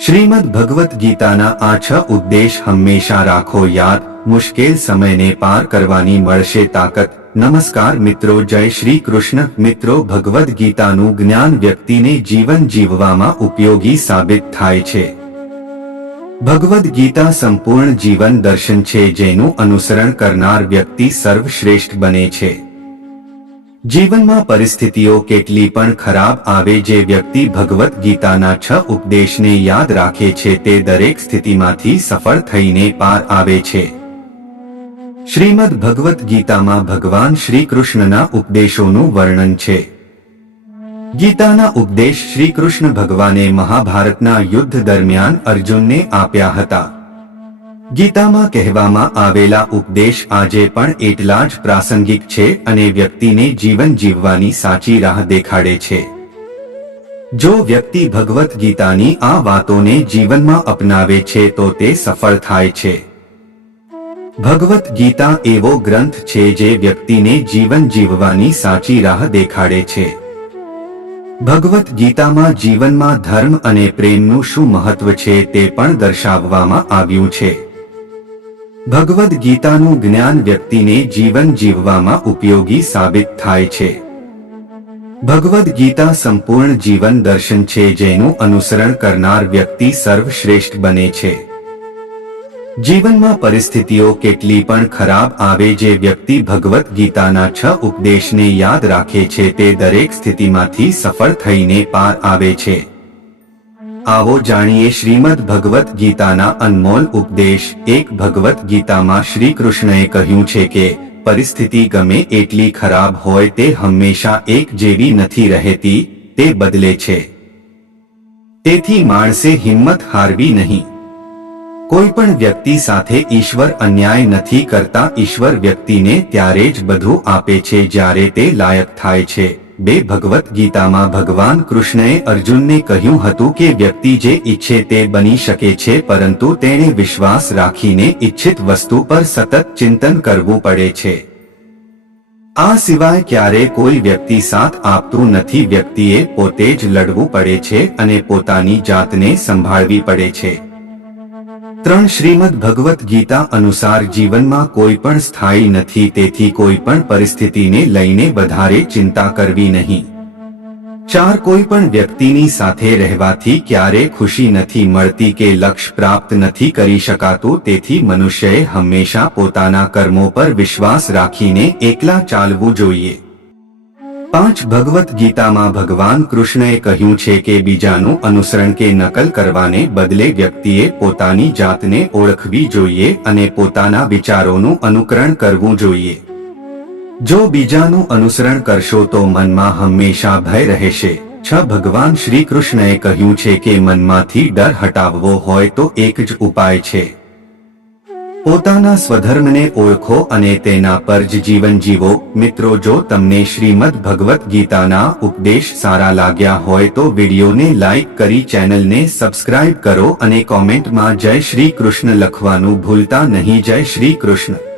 શ્રીમદ ભગવદ્ ગીતાના આ 6 ઉપદેશ હંમેશા રાખો યાદ, મુશ્કેલ સમયને પાર કરવાની મળશે તાકાત। નમસ્કાર મિત્રો, જય શ્રી કૃષ્ણ। મિત્રો, ભગવદ્ ગીતાનું જ્ઞાન વ્યક્તિને જીવન જીવવામાં ઉપયોગી સાબિત થાય છે। ભગવદ્ ગીતા સંપૂર્ણ જીવન દર્શન છે, જેનું અનુસરણ કરનાર વ્યક્તિ સર્વશ્રેષ્ઠ બને છે। જીવનમાં પરિસ્થિતિઓ કેટલી પણ ખરાબ આવે, જે વ્યક્તિ ભગવદ્ ગીતાના 6 ઉપદેશને યાદ રાખે છે તે દરેક સ્થિતિમાંથી સફળ થઈને પાર આવે છે। શ્રીમદ ભગવદ્ ગીતામાં ભગવાન શ્રી કૃષ્ણના ઉપદેશોનું વર્ણન છે। ગીતાના ઉપદેશ શ્રી કૃષ્ણ ભગવાને મહાભારતના યુદ્ધ દરમિયાન અર્જુનને આપ્યા હતા। ગીતામાં કહેવામાં આવેલા ઉપદેશ આજે પણ એટલા જ પ્રાસંગિક છે અને વ્યક્તિને જીવન જીવવાની સાચી રાહ દેખાડે છે। જો વ્યક્તિ ભગવદ્ ગીતાની આ વાતોને જીવનમાં અપનાવે છે તો તે સફળ થાય છે। ભગવદ્ ગીતા એવો ગ્રંથ છે જે વ્યક્તિને જીવન જીવવાની સાચી રાહ દેખાડે છે। ભગવદ્ ગીતામાં જીવનમાં ધર્મ અને પ્રેમનું શું મહત્વ છે તે પણ દર્શાવવામાં આવ્યું છે। ભગવદ્ ગીતાનું જ્ઞાન વ્યક્તિને જીવન જીવવામાં ઉપયોગી સાબિત થાય છે। ભગવદ્ ગીતા સંપૂર્ણ જીવન દર્શન છે, જેનું અનુસરણ કરનાર વ્યક્તિ સર્વશ્રેષ્ઠ બને છે। જીવનમાં પરિસ્થિતિઓ કેટલી પણ ખરાબ આવે, જે વ્યક્તિ ભગવદ્ ગીતાના 6 ઉપદેશને યાદ રાખે છે તે દરેક સ્થિતિમાંથી સફળ થઈને પાર આવે છે। આવો જાણીએ શ્રીમદ ભગવદ્ ગીતાના અનમોલ ઉપદેશ। એક ભગવદ્ ગીતામાં શ્રી કૃષ્ણએ કહ્યું છે કે પરિસ્થિતિ ગમે એટલી ખરાબ હોય તે હંમેશા એક જેવી નથી રહેતી, તે બદલે છે। તેથી માણસે હિંમત હારવી નહીં। કોઈ પણ વ્યક્તિ સાથે ઈશ્વર અન્યાય નથી કરતા। ઈશ્વર વ્યક્તિને ત્યારે જ બધું આપે છે જ્યારે તે લાયક થાય છે। ભગવદ્ ગીતામાં ભગવાન કૃષ્ણએ અર્જુનને કહ્યું હતું કે વ્યક્તિ જે ઈચ્છે તે બની શકે છે, પરંતુ તેણે વિશ્વાસ રાખીને ઈચ્છિત વસ્તુ પર સતત ચિંતન કરવું પડે છે। આ સિવાય ક્યારે કોઈ વ્યક્તિ સાથ આપતું નથી। વ્યક્તિએ પોતે જ લડવું પડે છે અને પોતાની જાતને સંભાળવી પડે છે। 3 શ્રીમદ ભગવદ્ ગીતા અનુસાર જીવનમાં કોઈ પણ સ્થાયી નથી, તેથી કોઈ પણ પરિસ્થિતિને લઈને વધારે ચિંતા કરવી નહીં। 4 કોઈ પણ વ્યક્તિની સાથે રહેવાથી ક્યારે ખુશી નથી મળતી કે લક્ષ્ય પ્રાપ્ત નથી કરી શકાતું, તેથી મનુષ્યએ હંમેશા પોતાના કર્મો પર વિશ્વાસ રાખીને એકલા ચાલવું જોઈએ। 5 ભગવદ્ ગીતામાં ભગવાન કૃષ્ણએ કહ્યું છે કે બીજાનું અનુસરણ કે નકલ કરવાને બદલે વ્યક્તિએ પોતાની જાતને ઓળખવી જોઈએ અને પોતાના વિચારોનું અનુકરણ કરવું જોઈએ। જો બીજાનું અનુસરણ કરશો તો મનમાં હંમેશા ભય રહેશે। 6 ભગવાન શ્રી કૃષ્ણએ કહ્યું છે કે મનમાંથી ડર હટાવવો હોય તો એક જ ઉપાય છે, પોતાના સ્વધર્મને ઓળખો અને તેના પર જ જીવન જીવો। મિત્રો, જો તમને શ્રીમદ ભગવદ્ ગીતાના ઉપદેશ સારા લાગ્યા હોય તો વિડીયોને લાઈક કરી ચેનલને સબસ્ક્રાઇબ કરો અને કોમેન્ટમાં જય શ્રી કૃષ્ણ લખવાનું ભૂલતા નહીં। જય શ્રી કૃષ્ણ।